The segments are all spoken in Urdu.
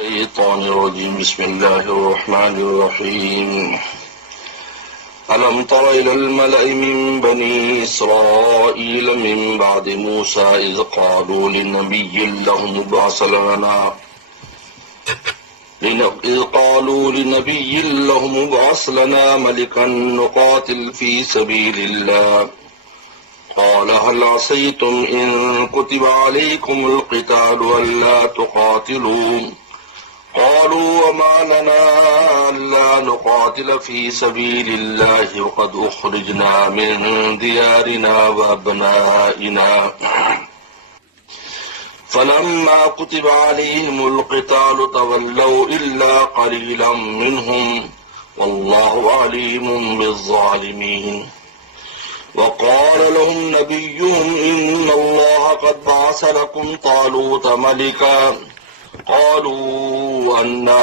الشيطان الرجيم بسم الله الرحمن الرحيم ألم تر إلى الملأ من بني إسرائيل من بعد موسى إذ قالوا لنبي لهم ابعث لنا ملكا نقاتل في سبيل الله قال هل عصيتم إن كتب عليكم القتال ألا تقاتلوا قالوا وما لنا ألا نقاتل في سبيل الله وقد أخرجنا من ديارنا وأبنائنا فلما كتب عليهم القتال تولوا إلا قليلا منهم والله عليم بالظالمين وقال لهم نبيهم إن الله قد بعث لكم طالوت ملكا قالوا أنى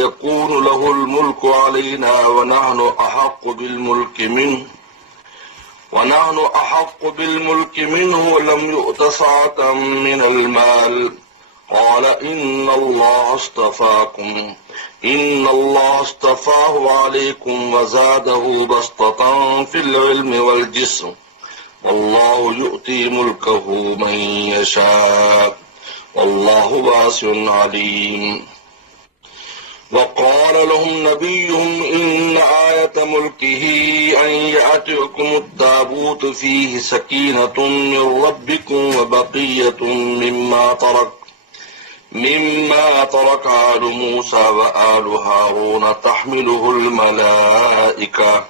يكون له الملك علينا ونحن أحق بالملك منه ولم يؤت سعة من المال قال إن الله اصطفاه عليكم وزاده بسطة في العلم والجسم والله يؤتي ملكه من يشاء والله واسع عليم وقال لهم نبيهم إن آية ملكه أن يأتيكم التابوت فيه سكينة من ربكم وبقية مما ترك آل موسى وآل هارون تحمله الملائكة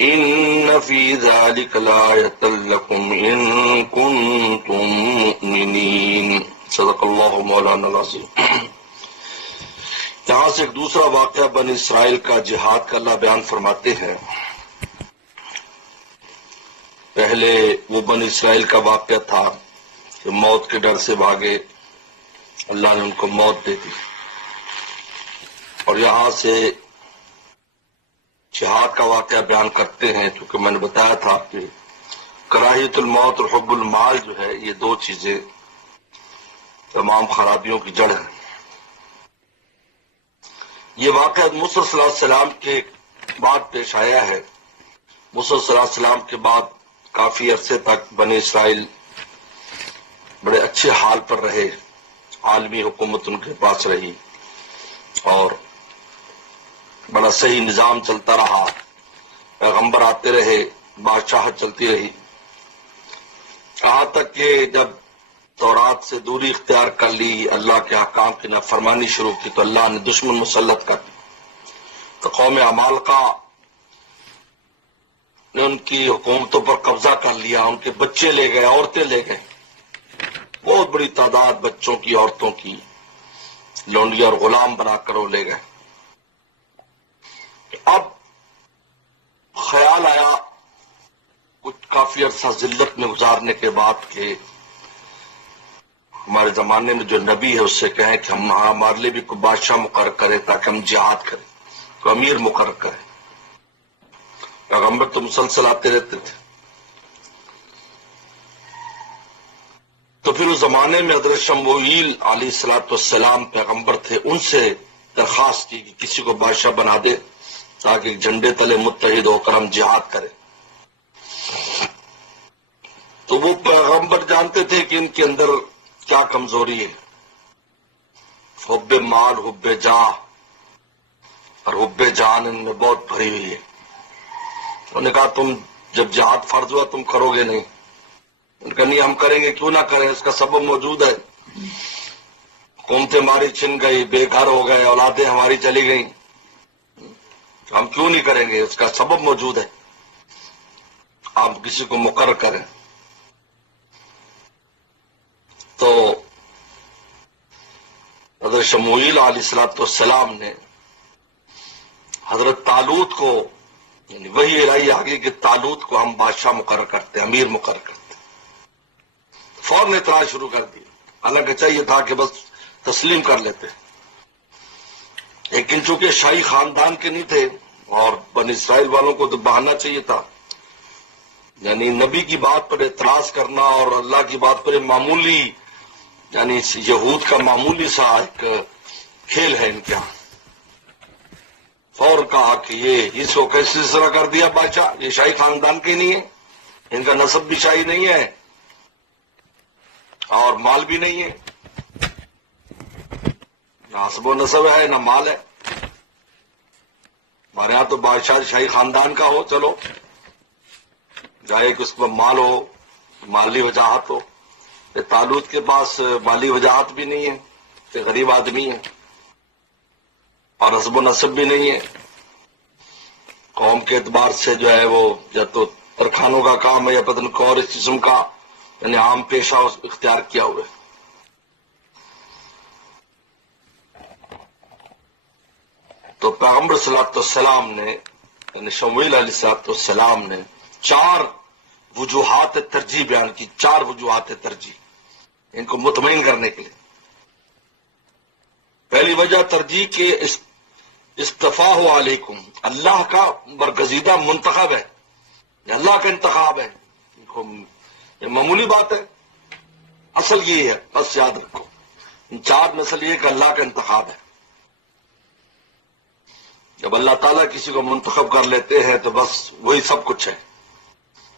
إن في ذلك لآية لكم إن كنتم مؤمنين صدق اللہ مولانا العظیم۔ یہاں سے ایک دوسرا واقعہ بنی اسرائیل کا جہاد کا اللہ بیان فرماتے ہیں۔ پہلے وہ بنی اسرائیل کا واقعہ تھا کہ موت کے ڈر سے بھاگے، اللہ نے ان کو موت دے دی، اور یہاں سے جہاد کا واقعہ بیان کرتے ہیں، کیونکہ میں نے بتایا تھا کہ کراہیت الموت اور حب المال جو ہے، یہ دو چیزیں تمام خرابیوں کی جڑ ہے۔ یہ واقعہ موسیٰ صلی اللہ علیہ وسلم کے بعد پیش آیا ہے۔ موسیٰ صلی اللہ علیہ وسلم کے بعد کافی عرصے تک بنی اسرائیل بڑے اچھے حال پر رہے، عالمی حکومت ان کے پاس رہی اور بڑا صحیح نظام چلتا رہا، پیغمبر آتے رہے، بادشاہت چلتی رہی، یہاں تک کہ جب تورات سے دوری اختیار کر لی، اللہ کے احکام کی نافرمانی شروع کی، تو اللہ نے دشمن مسلط کر دی، تو قوم عمالقہ نے ان کی حکومتوں پر قبضہ کر لیا، ان کے بچے لے گئے، عورتیں لے گئے، بہت بڑی تعداد بچوں کی، عورتوں کی لونڈی اور غلام بنا کر وہ لے گئے۔ اب خیال آیا کچھ کافی عرصہ ذلت میں گزارنے کے بعد کہ ہمارے زمانے میں جو نبی ہے اس سے کہیں کہ ہمارے لیے بھی کوئی بادشاہ مقرر کرے تاکہ ہم جہاد کریں، کوئی امیر مقرر کرے۔ پیغمبر تو مسلسل آتے رہتے تھے، تو پھر اس زمانے میں حضرت شموئیل علیہ السلام پیغمبر تھے، ان سے درخواست کی کہ کسی کو بادشاہ بنا دے تاکہ جھنڈے تلے متحد ہو کر ہم جہاد کریں۔ تو وہ پیغمبر جانتے تھے کہ ان کے اندر کیا کمزوری ہے، حب مال، حب جاہ اور حب جان ان میں بہت بھری ہوئی ہے۔ انہوں نے کہا تم جب جہاد فرض ہوا تم کرو گے نہیں؟ ان کا نہیں، ہم کریں گے، کیوں نہ کریں، اس کا سبب موجود ہے، حکومتیں ہماری چھن گئی، بے گھر ہو گئے، اولادیں ہماری چلی گئیں، ہم کیوں نہیں کریں گے، اس کا سبب موجود ہے، آپ کسی کو مقرر کریں۔ تو حضرت شموئیل علیہ السلام نے حضرت طالوت کو، یعنی وہی الہی آگے کہ طالوت کو ہم بادشاہ مقرر کرتے، امیر مقرر کرتے، فوراً اعتراض شروع کر دیا، حالانکہ چاہیے تھا کہ بس تسلیم کر لیتے، لیکن چونکہ شاہی خاندان کے نہیں تھے اور بنی اسرائیل والوں کو تو بہانا چاہیے تھا، یعنی نبی کی بات پر اعتراض کرنا اور اللہ کی بات پر معمولی یعنی یہود کا معمولی سا ایک کھیل ہے ان کے یہاں. فوراً کہا کہ یہ اس کو کیسے اس طرح کر دیا بادشاہ، یہ شاہی خاندان کے نہیں ہے، ان کا نسب بھی شاہی نہیں ہے اور مال بھی نہیں ہے، نہ حسب و نسب ہے نہ مال ہے. ہمارے یہاں تو بادشاہ شاہی خاندان کا ہو، چلو جائے کہ اس کو مال ہو، مالی وجاہت ہو. طالوت کے پاس مالی وجاہت بھی نہیں ہے کہ غریب آدمی ہے اور حسب و نسب بھی نہیں ہے. قوم کے اعتبار سے جو ہے وہ یا تو ترخانوں کا کام ہے یا پتہ نہیں اور اس قسم کا یعنی عام پیشہ اختیار کیا ہوئے. تو پیغمبر صلی اللہ علیہ وسلم نے یعنی شمویل علیہ السلام نے 4 وجوہات ترجیح بیان کی، 4 وجوہات ترجیح ان کو مطمئن کرنے کے لیے. پہلی وجہ ترجیح کے اصطفاء علیکم، اللہ کا برگزیدہ منتخب ہے، یہ اللہ کا انتخاب ہے. یہ معمولی بات ہے، اصل یہ ہے، بس یاد رکھو 4 نسل یہ کہ اللہ کا انتخاب ہے. جب اللہ تعالیٰ کسی کو منتخب کر لیتے ہیں تو بس وہی سب کچھ ہے.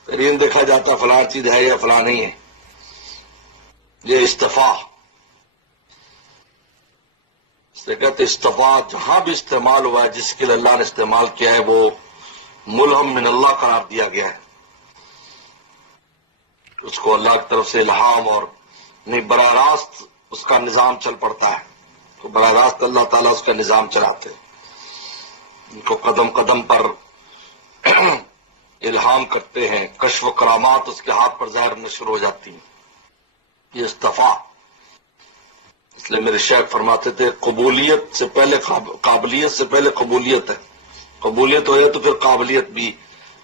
ترین دیکھا جاتا فلاں چیز ہے یا فلاں نہیں ہے. یہ استفاع، اس سے کہتے استفاع جہاں بھی استعمال ہوا ہے جس کے لیے اللہ نے استعمال کیا ہے وہ ملہم من اللہ قرار دیا گیا ہے. اس کو اللہ کی طرف سے الہام اور نہیں براہ راست اس کا نظام چل پڑتا ہے. تو براہ راست اللہ تعالیٰ اس کا نظام چلاتے ہیں، ان کو قدم قدم پر الہام کرتے ہیں، کشف و کرامات اس کے ہاتھ پر ظاہر نشر ہو جاتی ہیں. یہ استفاع. اس لیے میرے شیخ فرماتے تھے قبولیت سے پہلے قابلیت سے پہلے قبولیت ہے. قبولیت ہو جائے تو پھر قابلیت بھی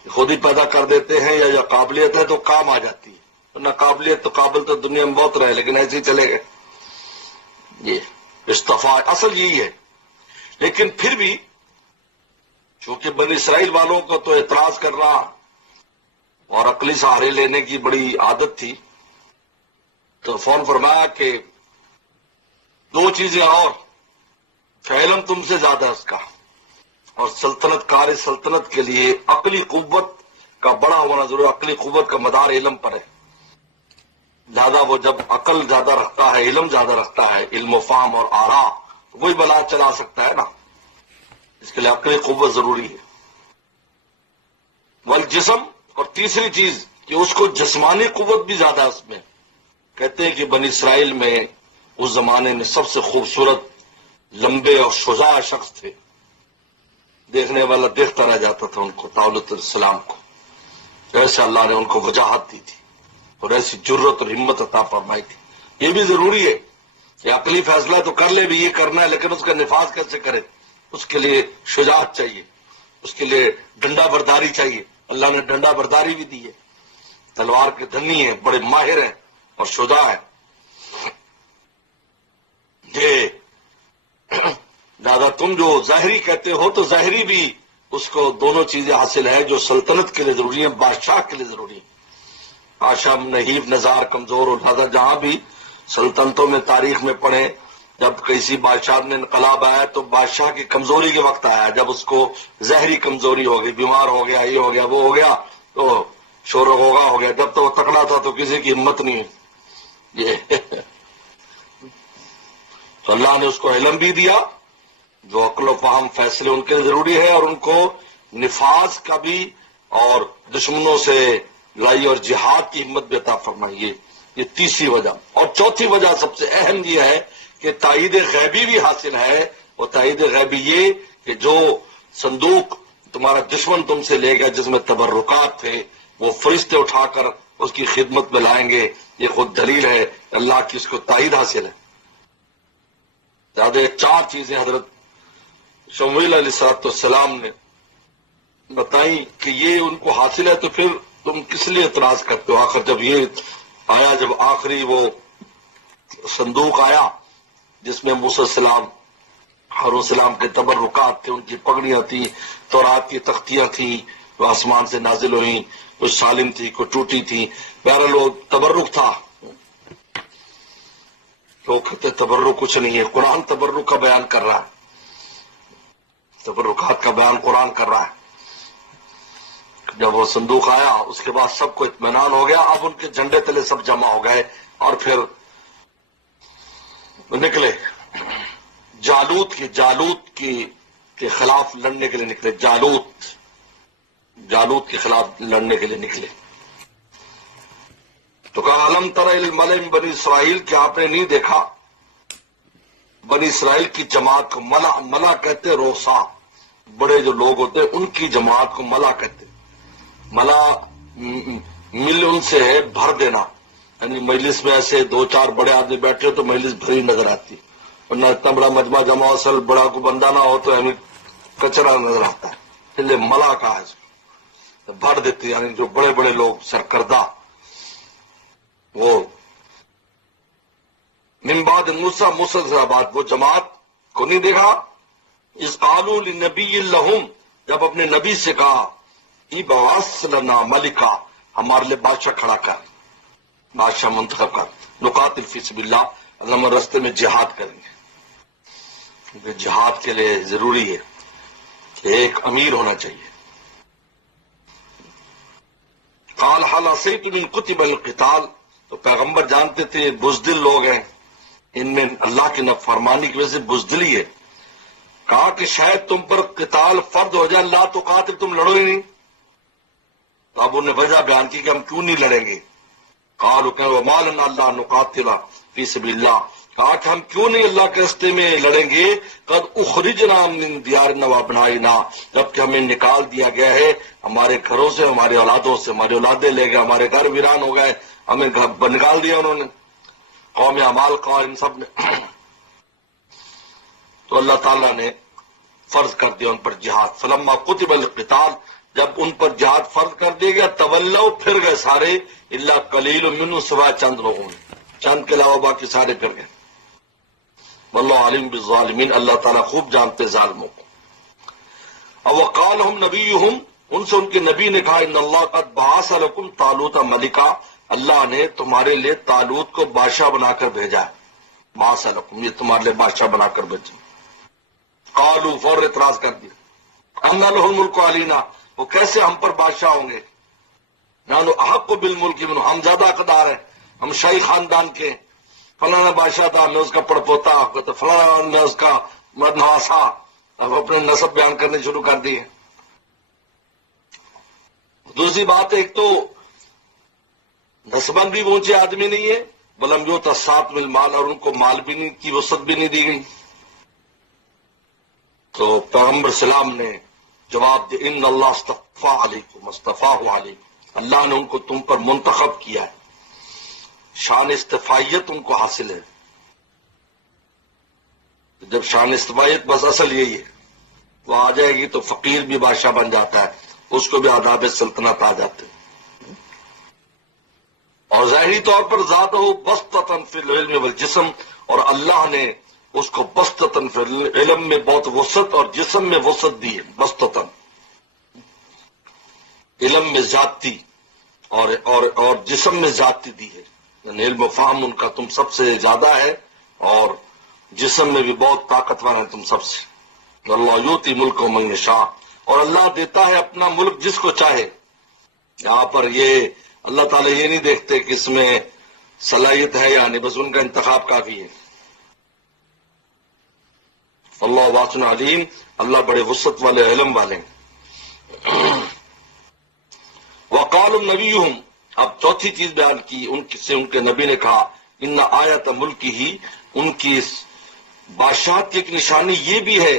خود ہی پیدا کر دیتے ہیں، یا قابلیت ہے تو کام آ جاتی ہے. نہ قابلیت تو قابل تو دنیا میں بہت رہے لیکن ایسے ہی چلے گئے. یہ استفاع اصل یہی ہے. لیکن پھر بھی چونکہ بنی اسرائیل والوں کو تو اعتراض کرنا اور عقلی سہارے لینے کی بڑی عادت تھی، تو فون فرمایا کہ 2 چیزیں اور فعلم تم سے زیادہ ہے اس کا، اور سلطنت کار سلطنت کے لیے عقلی قوت کا بڑا ہونا ضروری. عقلی قوت کا مدار علم پر ہے، زیادہ وہ جب عقل زیادہ رکھتا ہے، علم زیادہ رکھتا ہے، علم و فہم اور آرا، وہی بلا چلا سکتا ہے نا. اس کے لیے عقلی قوت ضروری ہے. والجسم، اور تیسری چیز کہ اس کو جسمانی قوت بھی زیادہ ہے اس میں. کہتے ہیں کہ بنی اسرائیل میں اس زمانے میں سب سے خوبصورت لمبے اور شجاع شخص تھے، دیکھنے والا دیکھتا رہ جاتا تھا ان کو، طالوت علیہ السلام کو. ایسے اللہ نے ان کو وجاہت دی تھی اور ایسی جرت اور ہمت عطا فرمائی تھی. یہ بھی ضروری ہے کہ عقلی فیصلہ تو کر لے بھی یہ کرنا ہے، لیکن اس کا نفاذ کیسے کرے، اس کے لیے شجاعت چاہیے، اس کے لیے ڈنڈا برداری چاہیے. اللہ نے ڈنڈا برداری بھی دی ہے، تلوار کے دھنی ہیں، بڑے ماہر ہیں اور شجاع ہیں. یہ دادا تم جو ظاہری کہتے ہو تو ظاہری بھی اس کو دونوں چیزیں حاصل ہے جو سلطنت کے لیے ضروری ہیں، بادشاہ کے لیے ضروری ہیں. بادشاہ نحیف نزار کمزور اور لہذا جہاں بھی سلطنتوں میں تاریخ میں پڑھیں جب کسی بادشاہ میں انقلاب آیا تو بادشاہ کی کمزوری کے وقت آیا، جب اس کو ظاہری کمزوری ہو گئی، بیمار ہو گیا، یہ ہو گیا وہ ہو گیا تو شور و غوغا ہو گیا. جب تو وہ تکڑا تھا تو کسی کی ہمت نہیں. یہ تو اللہ نے اس کو علم بھی دیا، جو عقل و فہم فیصلے ان کے لیے ضروری ہے، اور ان کو نفاذ کا بھی اور دشمنوں سے لڑائی اور جہاد کی ہمت بھی عطا فرمائی. یہ تیسری وجہ. اور چوتھی وجہ سب سے اہم یہ ہے کہ تائید غیبی بھی حاصل ہے. اور تائید غیبی یہ کہ جو صندوق تمہارا دشمن تم سے لے گیا جس میں تبرکات تھے وہ فرشتے اٹھا کر اس کی خدمت میں لائیں گے. یہ خود دلیل ہے اللہ کی اس کو تائید حاصل ہے. زیادہ 4 چیزیں حضرت شمویل علیہ السلام نے بتائی کہ یہ ان کو حاصل ہے، تو پھر تم کس لیے اعتراض کرتے ہو؟ آخر جب یہ آیا، جب آخری وہ صندوق آیا جس میں موسیٰ السلام ہارون السلام کے تبرکات تھے، ان کی پگڑیاں تھیں، تورات کی تختیاں تھیں وہ آسمان سے نازل ہوئیں، کچھ سالم تھی کچھ ٹوٹی تھی، بہرحال وہ تبرک تھا. تو وہ کہتے تبرک کچھ نہیں ہے، قرآن تبرک کا بیان کر رہا ہے، تبرکات کا بیان قرآن کر رہا ہے۔ جب وہ صندوق آیا اس کے بعد سب کو اطمینان ہو گیا، اب ان کے جھنڈے تلے سب جمع ہو گئے اور پھر نکلے جالوت کے خلاف لڑنے کے لیے نکلے، جالوت کے خلاف لڑنے کے لیے نکلے۔ تو کہا علم تر الملأ من بنی اسرائیل، کہ آپ نے نہیں دیکھا بنی اسرائیل کی جماعت کو؟ ملا کہتے روسا، بڑے جو لوگ ہوتے ہیں ان کی جماعت کو ملا کہتے۔ ملا مل ان سے ہے بھر دینا، یعنی مجلس میں ایسے دو چار بڑے آدمی بیٹھے ہو تو مجلس بھری نظر آتی، ورنہ اتنا بڑا مجمع جمع اصل بڑا کو بندہ نہ ہو تو یعنی کچرا نظر آتا ہے، اس لیے ملا کہا ہے، بھر دیتی، یعنی جو بڑے بڑے لوگ سرکردہ وہ من بعد موسیٰ سے بعد وہ جماعت کو نہیں دیکھا، اذ قالوا لنبی لہم، جب اپنے نبی سے کہا ابعث لنا ملکا، ہمارے لیے بادشاہ کھڑا کر، بادشاہ منتخب کر، نقاتل فی سبیل اللہ، اللہ ہم رستے میں جہاد کریں گے، کیونکہ جہاد کے لیے ضروری ہے کہ ایک امیر ہونا چاہیے۔ قال هل عصیتم ان کتب القتال، تو پیغمبر جانتے تھے بزدل لوگ ہیں، ان میں اللہ کی نافرمانی کی وجہ سے بزدلی ہے، کہا کہ شاید تم پر قتال فرض ہو جائے، لا تقاتل، تم لڑو ہی نہیں، تو اب انہیں وجہ بیان کی کہ ہم کیوں نہیں لڑیں گے۔ قالوا کہ وما لنا الا نقاتل فی سبیل اللہ، کہا کہ ہم کیوں نہیں اللہ کے راستے میں لڑیں گے، قد اخرجنا من دیارنا وابنائنا، جبکہ ہمیں نکال دیا گیا ہے ہمارے گھروں سے، ہمارے اولادوں سے، ہماری اولادیں لے گئے، ہمارے گھر ویران ہو گئے، ہمیں نکال دیا انہوں نے، قوم اعمال قوم ان سب نے۔ تو اللہ تعالیٰ نے فرض کر دیا ان پر جہاد، فلما کتب القتال، جب ان پر جہاد فرض کر دیا گیا، تولوا، پھر گئے سارے، الا قلیل منهم، سوائے چند لوگوں نے، چند کے علاوہ باقی سارے پھر گئے۔ واللہ علیم بالظالمین، اللہ تعالیٰ خوب جانتے ظالموں کو۔ اب وقالہم نبیہم، ان سے ان کے نبی نے کہا ان اللہ قد بعث لکم طالوت ملکا، اللہ نے تمہارے لیے طالوت کو بادشاہ بنا کر بھیجا ہے، بعث لکم، یہ تمہارے لیے بادشاہ بنا کر بھیجا۔ قالوا، فور اعتراض کر دیا، ان لہ الملک علینا، وہ کیسے ہم پر بادشاہ ہوں گے، نحن احق بالملک منہ، ہم زیادہ حقدار ہیں، ہم شاہی خاندان کے، فلانا بادشاہ تھا میں اس کا پڑپوتا، تو فلانا میں اس کا نواسا، اب اپنے نسب بیان کرنے شروع کر دیے۔ دوسری بات، ایک تو نسباً بھی وہ اونچے آدمی نہیں ہے، بلم جو تصاط مل مال، اور ان کو مال بھی نہیں کی وسعت بھی نہیں دی گئی۔ تو پیغمبر سلام نے جواب دیا ان اللہ استفا علیکم، استفاہ علیکم، اللہ نے ان کو تم پر منتخب کیا ہے، شان استفائیت ان کو حاصل ہے۔ جب شان استفائیت، بس اصل یہی ہے، وہ آ جائے گی تو فقیر بھی بادشاہ بن جاتا ہے، اس کو بھی آداب سلطنت آ جاتے ہیں۔ اور ظاہری طور پر ذات ہو بسطۃ فی العلم والجسم، اور اللہ نے اس کو بسطۃ فی العلم میں بہت وسعت اور جسم میں وسعت دی ہے، بسطۃ، علم میں زیادتی اور جسم میں زیادتی دی ہے، یعنی علم و فہم ان کا تم سب سے زیادہ ہے، اور جسم میں بھی بہت طاقتور ہے تم سب سے۔ اللہ یؤتی ملک من یشاء، اور اللہ دیتا ہے اپنا ملک جس کو چاہے۔ یہاں پر یہ اللہ تعالیٰ یہ نہیں دیکھتے کہ اس میں صلاحیت ہے یا نہیں، بس ان کا انتخاب کافی ہے۔ اللہ واسع علیم، اللہ بڑے وسعت والے علم والے ہیں۔ وقال نبیہم، اب چوتھی چیز بیان کی ان کے نبی نے کہا ان آیت ملک ہی، ان کی بادشاہت کی ایک نشانی یہ بھی ہے،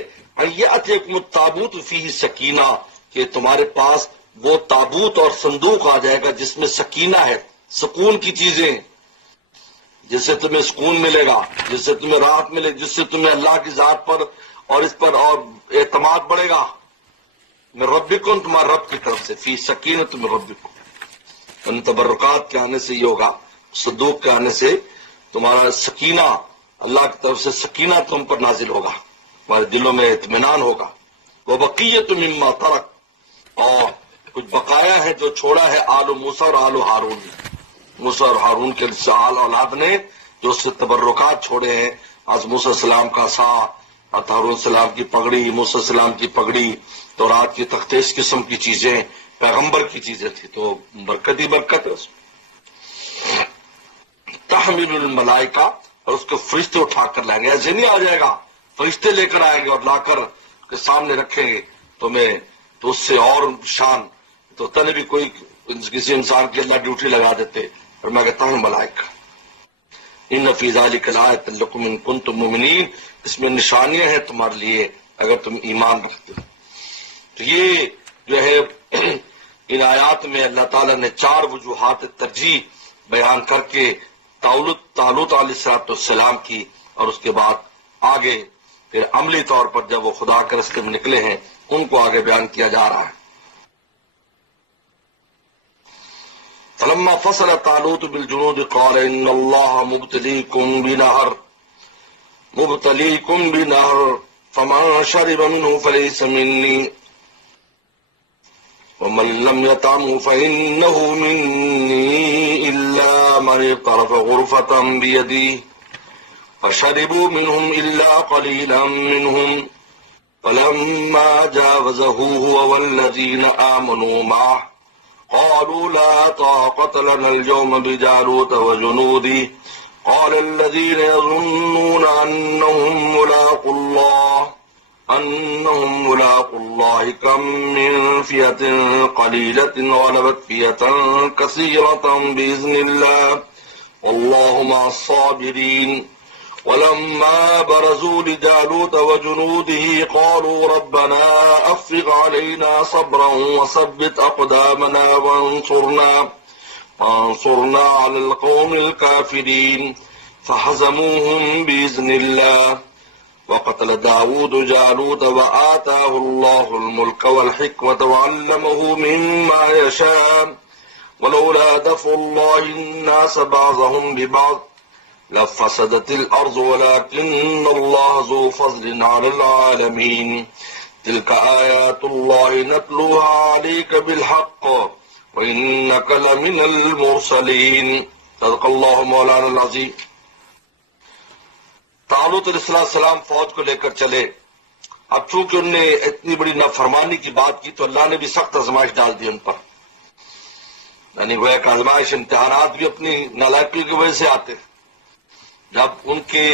یأتیکم التابوت فیہ سکینہ، کہ تمہارے پاس وہ تابوت اور صندوق آ جائے گا جس میں سکینہ ہے، سکون کی چیزیں، جس سے تمہیں سکون ملے گا، جس سے تمہیں راحت ملے، جس سے تمہیں اللہ کی ذات پر اور اس پر اور اعتماد بڑھے گا۔ میں ربکم، تمہارے رب کی طرف سے، فی سکینۃ من ربکم، ان تبرکات کے آنے سے یہ ہوگا، صندوق کے آنے سے تمہارا سکینہ، اللہ کی طرف سے سکینہ تم پر نازل ہوگا، تمہارے دلوں میں اطمینان ہوگا۔ وبقیۃ مما ترک، اور کچھ بقایا ہے جو چھوڑا ہے آل موسیٰ اور آل ہارون، موسیٰ اور ہارون کے آل اولاد نے جو اس سے تبرکات چھوڑے ہیں، آج موسیٰ علیہ السلام کا عصا، ہارون علیہ السلام کی پگڑی، موسیٰ علیہ السلام کی پگڑی، تورات کی تخت اس قسم کی چیزیں پیغمبر کی چیزیں تھی، تو برکت ہی برکت ہے اس میں۔ تحمل الملائکہ، اور اس کو فرشتے اٹھا کر لائیں گے، ایسے نہیں آ جائے گا، فرشتے لے کر آئیں گے اور لا کر کے سامنے رکھیں گے تمہیں، تو اس سے اور شان تو تن بھی کوئی کسی انسان کی اللہ ڈیوٹی لگا دیتے، اور میں کہتا ہوں ملائکہ۔ ان فی ذلک لآیۃ لکم ان کنتم مؤمنین، اس میں نشانیاں ہیں تمہارے لیے اگر تم ایمان رکھتے ہو۔ تو یہ جو ہے ان آیات میں اللہ تعالیٰ نے 4 وجوہات ترجیح بیان کر کے طالوت علیہ السلام کی، اور اس کے بعد آگے پھر عملی طور پر جب وہ خدا کے راستے میں نکلے ہیں ان کو آگے بیان کیا جا رہا ہے۔ فلما فصل طالوت بالجنود قال ان اللہ مبتلیکم بنہر فمن شرب منه فلیس منی ومن لم يطعمه فإنه مني إلا من اغترف غرفة بيده فشربوا منهم إلا قليلا منهم فلما جاوزه هو والذين آمنوا معه قالوا لا طاقة لنا اليوم بجالوت وجنوده قال الذين يظنون أنهم ملاقو الله كم من فئة قليلة غلبت فئة كثيرة بإذن الله والله مع الصابرين ولما برزوا لجالوت وجنوده قالوا ربنا أفرغ علينا صبرا وثبت أقدامنا وانصرنا على القوم الكافرين فهزموهم بإذن الله وقتل داود جالوت وآتاه الله الملك والحكمة وعلمه مما يشاء ولولا دفع الله الناس بعضهم ببعض لفسدت الأرض ولكن الله ذو فضل على العالمين تلك آيات الله نتلوها عليك بالحق وإنك لمن المرسلين صدق الله مولانا العظيم۔ طالوت علیہ السلام فوج کو لے کر چلے، اب چونکہ انہوں نے اتنی بڑی نافرمانی کی بات کی تو اللہ نے بھی سخت آزمائش ڈال دی ان پر، یعنی وہ ایک آزمائش، امتحانات بھی اپنی نالائکی کی وجہ سے آتے۔ جب ان کے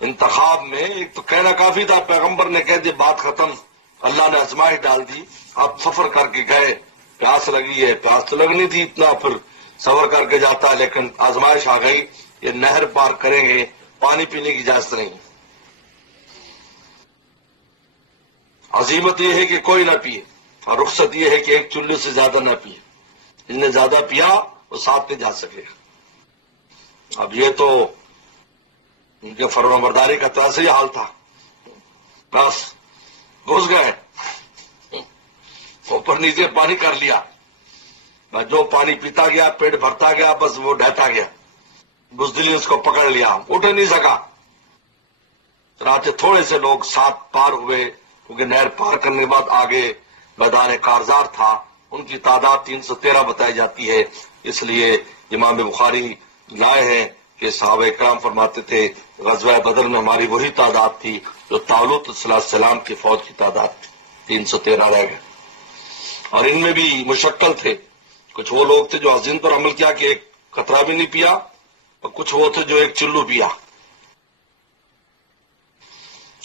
انتخاب میں ایک تو کہنا کافی تھا، پیغمبر نے کہہ دیا بات ختم، اللہ نے آزمائش ڈال دی، اب سفر کر کے گئے، پیاس لگی ہے، پیاس تو لگنی تھی اتنا، پھر سفر کر کے جاتا ہے، لیکن آزمائش آ گئی، یہ نہر پار کریں گے، پانی پینے کی اجازت نہیں۔ عزیمت یہ ہے کہ کوئی نہ پیے، اور رخصت یہ ہے کہ ایک چلے سے زیادہ نہ پیے، جس نے زیادہ پیا وہ ساتھ نہیں جا سکے۔ اب یہ تو ان کے فرما برداری کا تو ایسے ہی حال تھا، بس گھس گئے، اوپر نیچے پانی کر لیا، بس جو پانی پیتا گیا پیٹ بھرتا گیا، بس وہ ڈہتا گیا، بزدلی نے اس کو پکڑ لیا، اٹھ نہیں سکا۔ رات تھوڑے سے لوگ ساتھ پار ہوئے، کیونکہ نہر پار کرنے کے بعد آگے میدان کارزار تھا، ان کی تعداد 313 بتائی جاتی ہے، اس لیے امام بخاری لائے ہیں کہ صحابہ کرام فرماتے تھے غزوہ بدر میں ہماری وہی تعداد تھی جو طالوت علیہ السلام کی فوج کی تعداد تھی، 313 رہ گئے۔ اور ان میں بھی مشکل تھے، کچھ وہ لوگ تھے جو عزم پر عمل کیا کہ ایک قطرہ بھی نہیں پیا، اور کچھ وہ تھے جو ایک چلو پیا،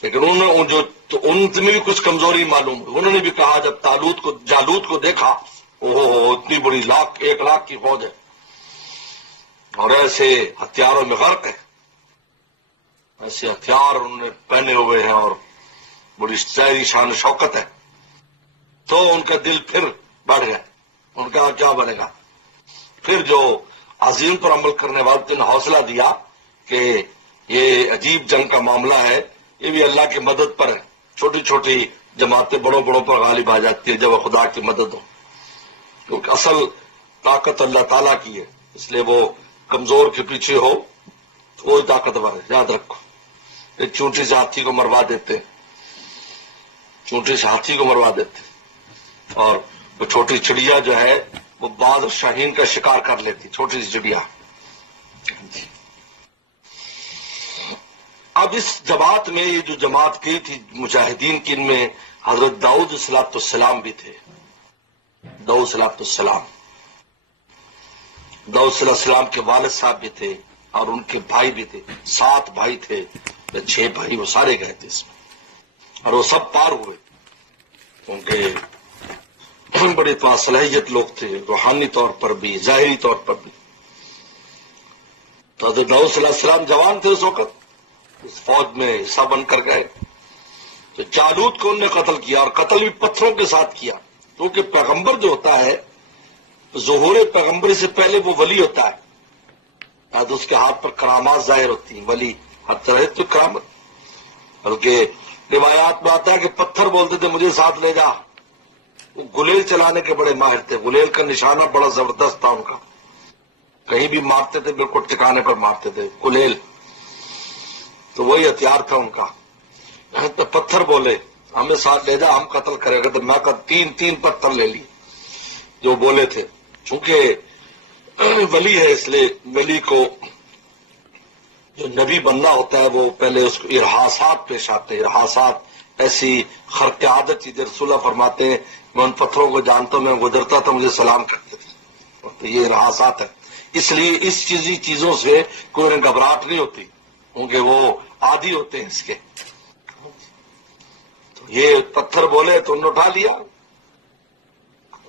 لیکن ان میں بھی کچھ کمزوری معلوم ہوئی۔ انہوں نے بھی کہا جب جالوت کو دیکھا، اوہ اتنی بڑی 1,00,000 کی فوج ہے اور ایسے ہتھیاروں میں غرق ہے، ایسے ہتھیار انہوں نے پہنے ہوئے ہیں اور بڑی ظاہری شان و شوکت ہے، تو ان کا دل پھر بڑھ گیا، ان کا کیا بنے گا۔ پھر جو عظیم پر عمل کرنے والے نے حوصلہ دیا کہ یہ عجیب جنگ کا معاملہ ہے، یہ بھی اللہ کی مدد پر ہے، چھوٹی چھوٹی جماعتیں بڑوں پر غالب آ جاتی ہے جب خدا کی مدد ہو، کیونکہ اصل طاقت اللہ تعالیٰ کی ہے، اس لیے وہ کمزور کے پیچھے ہو وہی طاقتور ہے، یاد رکھو۔ ایک چونٹی سے ہاتھی کو مروا دیتے، اور وہ چھوٹی چڑیا جو ہے وہ باز شاہین کا شکار کر لیتی، چھوٹی سی چڑیا۔ اب اس جماعت میں یہ جو جماعت کی تھی مجاہدین کی، ان میں حضرت داؤد صلاۃ السلام بھی تھے. داؤد صلاۃ السلام، داؤد صلی اللہ علیہ وسلم کے والد صاحب بھی تھے اور ان کے بھائی بھی تھے. 7 بھائی تھے یا 6 بھائی، وہ سارے گئے تھے اس میں، اور وہ سب پار ہوئے کیونکہ بڑے صلاحیت لوگ تھے، روحانی طور پر بھی ظاہری طور پر بھی. تو حضرت داؤد صلی اللہ علیہ وسلم جوان تھے اس وقت، اس فوج میں حصہ بن کر گئے. تو جالوت کو انہوں نے قتل کیا، اور قتل بھی پتھروں کے ساتھ کیا، کیونکہ پیغمبر جو ہوتا ہے ظہور پیغمبر سے پہلے وہ ولی ہوتا ہے، تو اس کے ہاتھ پر کرامات ظاہر ہوتی ہیں. ولی ہر طرح کی کرامت، بلکہ روایات میں آتا ہے کہ پتھر بولتے تھے مجھے ساتھ لے جا. وہ گلیل چلانے کے بڑے ماہر تھے، گلیل کا نشانہ بڑا زبردست تھا ان کا، کہیں بھی مارتے تھے بالکل ٹھکانے پر مارتے تھے گلیل، تو وہی ہتھیار تھا ان کا. تو پتھر بولے ہمیں ساتھ لے جا، ہم قتل کرے گا. تو میں کہا 3 پتھر لے لی جو بولے تھے. چونکہ ولی ہے اس لیے ولی کو جو نبی بننا ہوتا ہے وہ پہلے اس کو ارحاسات پیش آتے ہیں. ارحاسات ایسی خرق عادت چیزیں، رسول اللہ فرماتے ہیں میں ان پتھروں کو جانتا ہوں، میں گزرتا تھا مجھے سلام کرتے تھے. تو یہ ارحاسات ہے، اس لیے اس چیزوں سے کوئی گھبراہٹ نہیں ہوتی کیونکہ وہ عادی ہوتے ہیں اس کے. تو یہ پتھر بولے تو انہوں نے اٹھا لیا،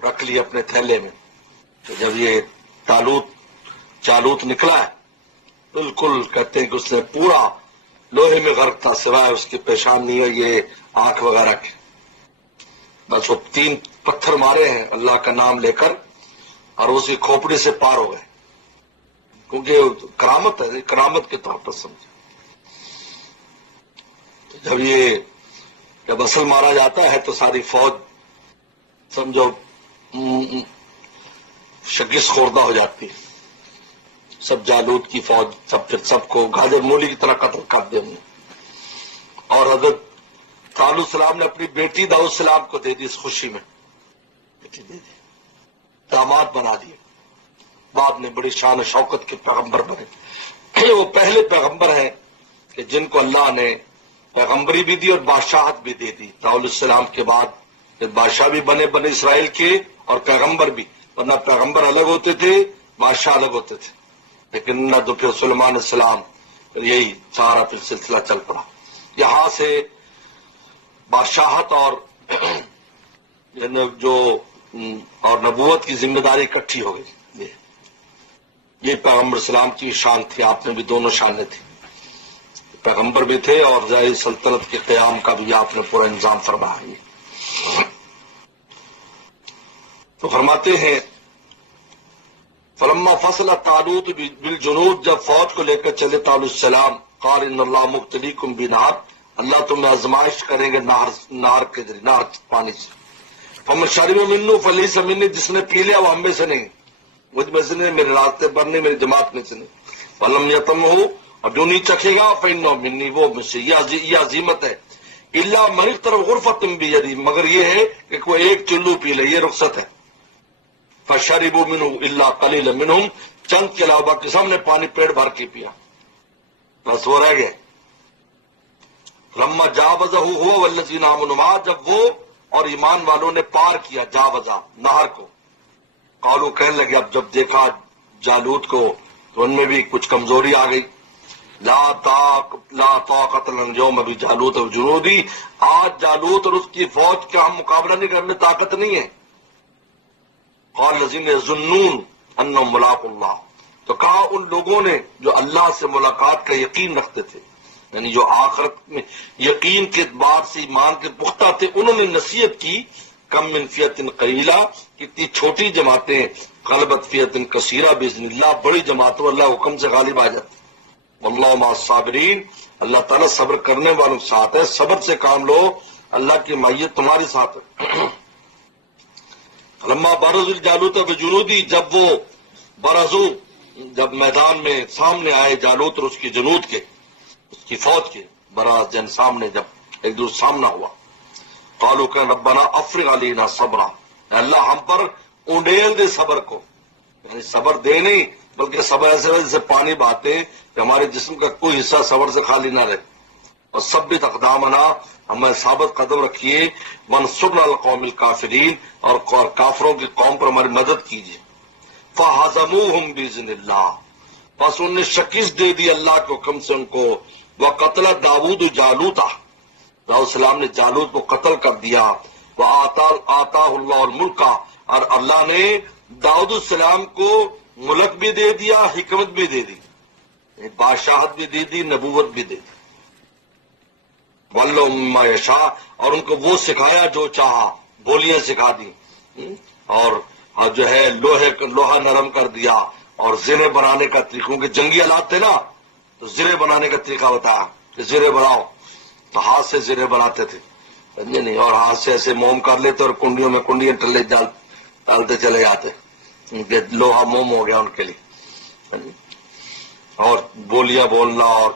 رکھ لیا اپنے تھیلے میں. تو جب یہ جالوت نکلا ہے، بالکل کہتے ہیں کہ اس نے پورا لوہے میں غرق تھا، سوائے اس کی پیشانی اور یہ آنکھ وغیرہ کے. بس وہ 3 پتھر مارے ہیں اللہ کا نام لے کر، اور اسی کھوپڑی سے پار ہو گئے، کیونکہ کرامت ہے، کرامت کے طور پر سمجھے. جب اصل مارا جاتا ہے تو ساری فوج سمجھو شکست خوردہ ہو جاتی ہے. سب جالوت کی فوج سب کو گاجر مولی کی طرح قتل کر دیں گے. اور حضرت طالوت السلام نے اپنی بیٹی داؤد السلام کو دے دی اس خوشی میں، بیٹی دے دی، داماد بنا دیے. بعد میں بڑی شان و شوکت کے پیغمبر بنے. وہ پہلے پیغمبر ہیں کہ جن کو اللہ نے پیغمبری بھی دی اور بادشاہت بھی دے دی. داؤد السلام کے بعد بادشاہ بھی بنے اسرائیل کے اور پیغمبر بھی، ورنہ پیغمبر الگ ہوتے تھے، بادشاہ الگ ہوتے تھے. لیکن نہ تو پھر سلیمان السلام، یہی سارا پھر سلسلہ چل پڑا. یہاں سے بادشاہت اور نبوت کی ذمہ داری اکٹھی ہو گئی. یہ پیغمبر اسلام کی شان تھی، آپ میں بھی دونوں شانیں تھیں، پیغمبر بھی تھے اور ظاہری سلطنت کے قیام کا بھی آپ نے پورا انتظام فرمایا. تو فرماتے ہیں فلما فصل طالوت بالجنود، جب فوج کو لے کر چلے طالوت السلام، قال ان اللہ مبتلیکم بنار، اللہ تمہیں آزمائش کریں گے نہر کے ذریعے، نہر پانی سے. فمن شرب منہ فلیس منی، جس نے پی لیا وہ ہم میں سے نہیں، مجھ میں سے نہیں، میرے راستے پر نہیں، میری جماعت میں سے نہیں. فلم یتم ہو، اور جو نہیں چکھے گا فإنہ منی، وہ مجھ سے. یہ عظیمت ہے. الا من اقترف غرفۃ بیدی، مگر یہ ہے کہ کوئی ایک چلو پی لے، یہ رخصت ہے. فشربوا منہ الا قلیلا منہم، چند کے علاوہ باقی سب نے پانی پیٹ بھر کے پیا، بس وہ رہ گئے. لما جاوزہ ہوا والذین آمنوا معہ، جب وہ اور ایمان والوں نے پار کیا جاوزہ نہر کو، قالوا کہنے لگے، اب جب دیکھا جالوت کو تو ان میں بھی کچھ کمزوری آ گئی. لا طاقت لنا اليوم بجالوت وجنودی، آج جالوت اور اس کی فوج کا ہم مقابلہ نہیں کرنے، طاقت نہیں ہے. قال الذین یظنون انہم ملاقو اللہ، تو کہا ان لوگوں نے جو اللہ سے ملاقات کا یقین رکھتے تھے، یعنی جو آخرت میں یقین کے اعتبار سے ایمان کے پختہ تھے، انہوں نے نصیحت کی، کم من فیۃ قلیلہ، کتنی چھوٹی جماعتیں، غلبت فیۃ کثیرہ باذن اللہ، بڑی جماعتوں اللہ حکم سے غالب آ جاتی. واللہ مع الصابرین، اللہ تعالیٰ صبر کرنے والوں کے ساتھ ہے، صبر سے کام لو، اللہ کی معیت تمہارے ساتھ ہے. لما برز الجالوت بجنودی، جب وہ برزو، جب میدان میں سامنے آئے جالوت اور اس کی جنود کے، اس کی فوج کے، براز جن سامنے، جب ایک دوسرے سامنا ہوا، قالوا کہ ربنا افرغ علینا صبرا، اللہ ہم پر اونڈیل دے صبر کو، یعنی صبر دے نہیں بلکہ صبر ایسے جیسے پانی بہاتے کہ ہمارے جسم کا کوئی حصہ صبر سے خالی نہ رہے. اور ثبت اقدامنا، ہمیں ثابت قدم رکھیے، وانصرنا القوم الکافرین، اور کافروں کی قوم پر ہماری مدد کیجیے۔ فہزموہم باذن اللہ، بس انہوں نے شکست دے دی اللہ کے حکم سے ان کو۔ وقتل داؤد جالوتا، داؤد السلام نے جالوت کو قتل کر دیا۔ وآتاہ اللہ الملک، اور اللہ نے داؤد السلام کو ملک بھی دے دیا، حکمت بھی دے دی، بادشاہت بھی دے دی، نبوت بھی دے دی۔ وَعَلَّمَهُ مِمَّا يَشَاءُ، اور ان کو وہ سکھایا جو چاہا، بولیاں سکھا دی، اور جو ہے لوہا نرم کر دیا، اور زرے بنانے کا طریقوں کے جنگی آلات تھے نا، تو زرے بنانے کا طریقہ بتایا کہ زرے بناؤ، تو ہاتھ سے زرے بناتے تھے، سمجھے نہیں، اور ہاتھ سے ایسے موم کر لیتے اور کنڈیوں میں کنڈیاں ٹلے ڈالتے چلے جاتے، لوہا موم ہو گیا ان کے لیے۔ اور بولیاں بولنا، اور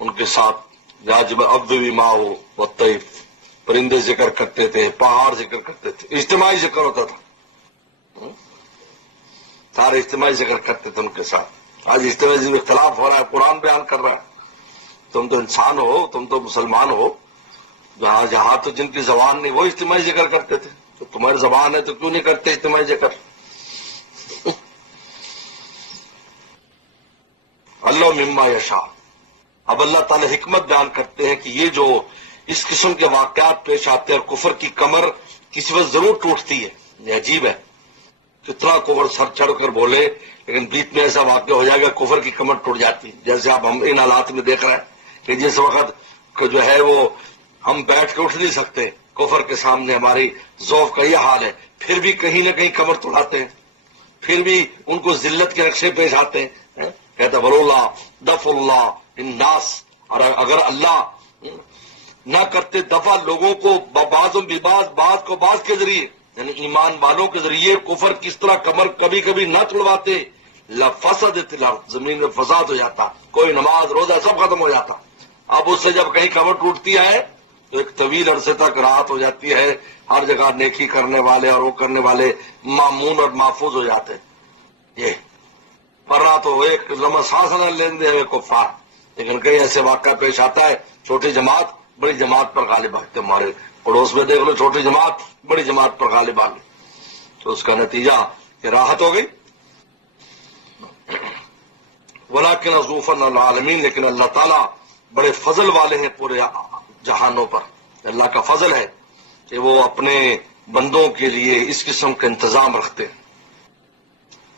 ان کے ساتھ راجب اب بھی ماں ہو والطیف، پرندے ذکر کرتے تھے، پہاڑ ذکر کرتے تھے، اجتماعی ذکر ہوتا تھا، سارے اجتماعی ذکر کرتے تھے ان کے ساتھ۔ آج اجتماعی اختلاف ہو رہا ہے، قرآن بیان کر رہا ہے، تم تو انسان ہو، تم تو مسلمان ہو، جہاں تو جن کی زبان نہیں وہ اجتماعی ذکر کرتے تھے، تو تمہاری زبان ہے تو کیوں نہیں کرتے اجتماعی ذکر؟ اللہ مما یشاء، اب اللہ تعالی حکمت بیان کرتے ہیں کہ یہ جو اس قسم کے واقعات پیش آتے ہیں، کفر کی کمر کسی وقت ضرور ٹوٹتی ہے، یہ عجیب ہے، کتنا کفر سر چڑھ کر بولے لیکن بیچ میں ایسا واقعہ ہو جائے گا کفر کی کمر ٹوٹ جاتی ہے۔ جیسے آپ ہم ان حالات میں دیکھ رہے ہیں کہ جس وقت جو ہے وہ ہم بیٹھ کے اٹھ نہیں سکتے، کفر کے سامنے ہماری ذوق کا یہ حال ہے، پھر بھی کہیں نہ کہیں کمر توڑاتے ہیں، پھر بھی ان کو ذلت کے نقشے پیش آتے ہیں، کہتا ولولا دفع اللہ الناس، اور اگر اللہ نہ کرتے دفع لوگوں کو بعض کو بعض کے ذریعے، یعنی ایمان والوں کے ذریعے کفر کس طرح کمر کبھی کبھی نہ توڑواتے، لفسدت الارض، زمین میں فساد ہو جاتا، کوئی نماز روزہ سب ختم ہو جاتا۔ اب اس سے جب کہیں کمر ٹوٹتی ہے تو ایک طویل عرصے تک راحت ہو جاتی ہے، ہر جگہ نیکی کرنے والے اور وہ کرنے والے مامون اور محفوظ ہو جاتے ہیں۔ یہ ورنہ تو ایک لمحہ سانس نہ لینے دے کفار، لیکن کئی ایسے واقعہ پیش آتا ہے، چھوٹی جماعت بڑی جماعت پر غالب آتے، ہمارے پڑوس میں دیکھ لو، چھوٹی جماعت بڑی جماعت پر غالب آ گئی، تو اس کا نتیجہ کہ راحت ہو گئی۔ ولیکن ذو فضل علی العالمین، لیکن اللہ تعالیٰ بڑے فضل والے ہیں پورے جہانوں پر، اللہ کا فضل ہے کہ وہ اپنے بندوں کے لیے اس قسم کا انتظام رکھتے ہیں۔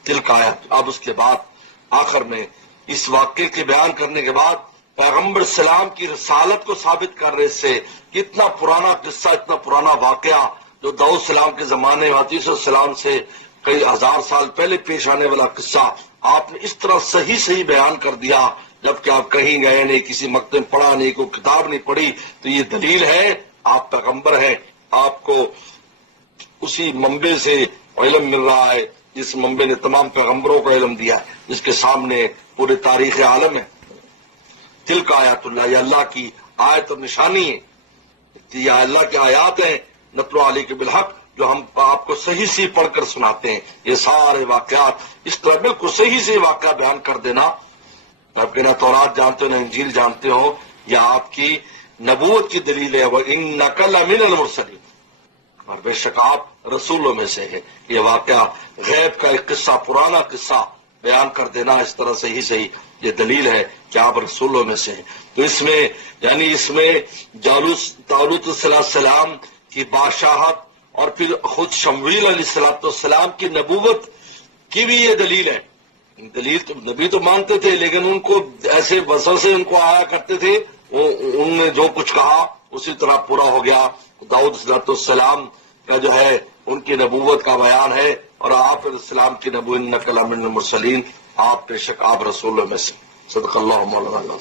تلک آیت، اب اس کے بعد آخر میں اس واقعے کے بیان کرنے کے بعد پیغمبر اسلام کی رسالت کو ثابت کرنے سے، کتنا پرانا قصہ، اتنا پرانا واقعہ جو داؤد السلام کے زمانے عیسیٰ السلام سے کئی ہزار سال پہلے پیش آنے والا قصہ آپ نے اس طرح صحیح بیان کر دیا، جبکہ آپ کہیں گئے نہیں، کسی مکتب میں پڑھا نہیں، کوئی کتاب نہیں پڑھی، تو یہ دلیل ہے آپ پیغمبر ہیں، آپ کو اسی منبع سے علم مل رہا ہے جس منبع نے تمام پیغمبروں کو علم دیا ہے، جس کے سامنے پورے تاریخ عالم ہے۔ تلک آیات اللہ، یہ اللہ کی آیت اور نشانی ہے، یہ اللہ کے آیات ہیں، نتلو علیک بالحق، جو ہم آپ کو صحیح پڑھ کر سناتے ہیں۔ یہ سارے واقعات اس طرح بالکل صحیح واقعہ بیان کر دینا، آپ کے نہ تورات جانتے ہو نہ انجیل جانتے ہو، یہ آپ کی نبوت کی دلیل ہے۔ وَإِنَّكَ لَمِنَ الْمُرْسَلِينَ، اور بے شک آپ رسولوں میں سے ہے۔ یہ واقعہ غیب کا ایک قصہ، پرانا قصہ بیان کر دینا اس طرح صحیح، یہ دلیل ہے کہ آپ رسولوں میں سے ہیں۔ تو اس میں یعنی اس میں طالوت علیہ السلام کی بادشاہت اور پھر خود شمویل علیہ السلام کی نبوت کی بھی یہ دلیل ہے۔ دلیل تو نبی تو مانتے تھے، لیکن ان کو ایسے وسوسے ان کو آیا کرتے تھے، ان نے جو کچھ کہا اسی طرح پورا ہو گیا۔ داؤد علیہ السلام کا جو ہے ان کی نبوت کا بیان ہے، اور آپ علیہ السلام کی نبوت، انک لمن المرسلین، آپ بے شک آپ رسولوں میں سے۔ صدق اللہ مولانا۔